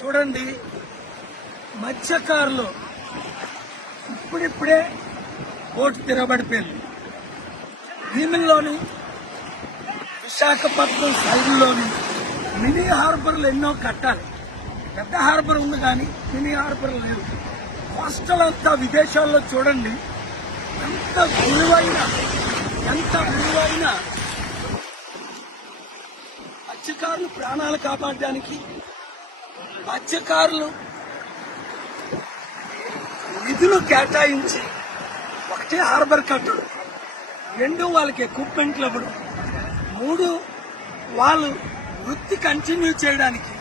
చూడండి, మత్స్యకారులు ఇప్పుడిప్పుడే ఓటు తిరగబడిపోయింది. భీమిల్లోని విశాఖపట్నం సైడ్లోని మినీ హార్బర్లు ఎన్నో కట్టాలి. పెద్ద హార్బర్ ఉంది కానీ మినీ హార్బర్ లేదు. కోస్టల్ అంతా విదేశాల్లో చూడండి ఎంత విలువైన మత్స్యకారులు ప్రాణాలు కాపాడడానికి మత్స్యకారులు నిధులు కేటాయించి ఒకటే హార్బర్ కట్టడం, 2 వాళ్ళకి ఎక్విప్మెంట్లు ఇవ్వడం, 3 వాళ్ళు వృత్తి కంటిన్యూ చేయడానికి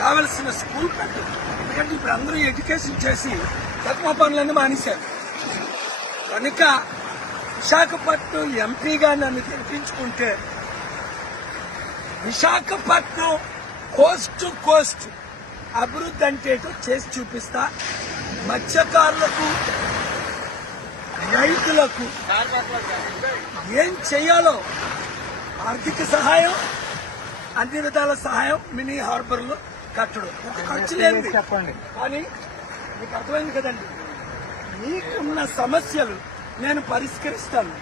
కావలసిన స్కూల్ పెట్టడం. ఎందుకంటే ఇప్పుడు అందరూ ఎడ్యుకేషన్ చేసి తక్కువ పనులన్నీ మానేశారు. కనుక విశాఖపట్నం ఎంపీగా నన్ను గెలిపించుకుంటే విశాఖపట్నం కోస్ట్ టు కోస్ట్ అభివృద్ధి అంటే చేసి చూపిస్తా. మత్స్యకారులకు, రైతులకు ఏం చేయాలో ఆర్థిక సహాయం, అన్ని విధాల సహాయం, మినీ హార్బర్లు కట్టడం. ఖర్చు లేనిది చెప్పండి, కానీ మీకు అర్థమైంది కదండి. మీకున్న సమస్యలు నేను పరిష్కరిస్తాను.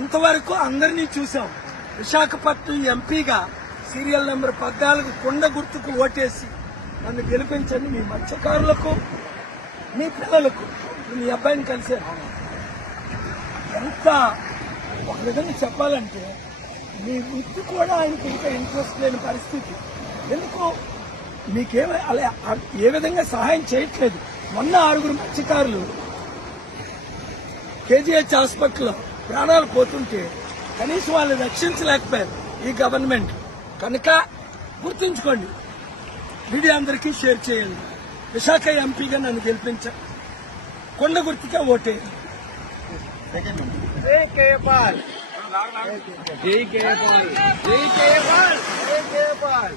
ఇంతవరకు అందరినీ చూసాం. విశాఖపట్నం ఎంపీగా సీరియల్ నెంబర్ 14 కొండ గుర్తుకు ఓటేసి నన్ను గెలిపించండి. మీ మత్స్యకారులకు, మీ పిల్లలకు, మీ అబ్బాయిని కలిసాను. ఎంత ఒక విధంగా చెప్పాలంటే మీ వృత్తి కూడా ఆయనకి ఇంకా ఇంట్రెస్ట్ లేని పరిస్థితి. ఎందుకు మీకేమో అలా ఏ విధంగా సహాయం చేయట్లేదు. మొన్న 6 మత్స్యకారులు కేజీహెచ్ హాస్పిటల్లో ప్రాణాలు పోతుంటే కనీసం వాళ్ళు రక్షించలేకపోయారు ఈ గవర్నమెంట్. కనుక గుర్తుంచుకోండి, మీడియా అందరికీ షేర్ చేయండి. విశాఖ ఎంపీగా నన్ను గెలిపించారు, కొండ గుర్తుకే ఓటేయండి. జై కేపాల్, జై కేపాల్, జై కేపాల్, జై కేపాల్.